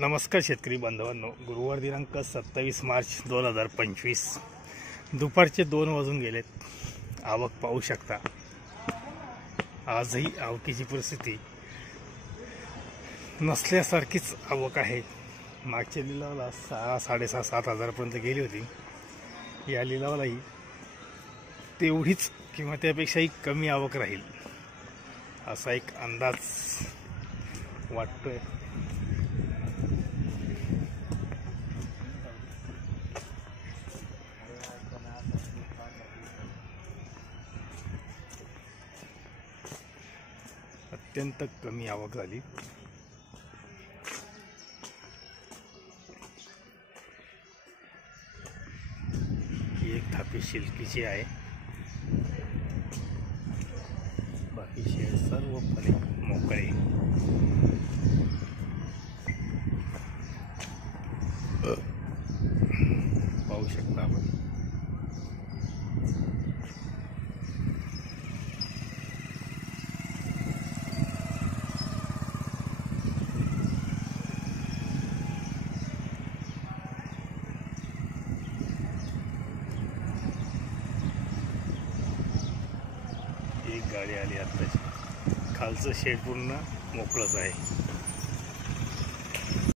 नमस्कार शेतकरी बांधवांनो, गुरुवार दिनांक 27 मार्च 2025 दुपारचे 2 वाजून गेलेत। आवक पाहू शकता। आजही आवकीची परिस्थिती नसल्यासारखीच आवक आहे। मागच्या लिलावाला 6,500-7 हजारापर्यंत गेली होती। या लिलावालाही तेवढीच किंवा त्यापेक्षाही कमी आवक राहील असा एक अंदाज वाटतोय। अत्यंत कमी आवक झाली। ही एक थापी शिल्कीची आहे। बाकी शेड सर्व फळे मोकळे। पाहू शकता आपण। एक गाडी आली आत्ताची। खालचं शेड पूर्ण मोकळंच आहे।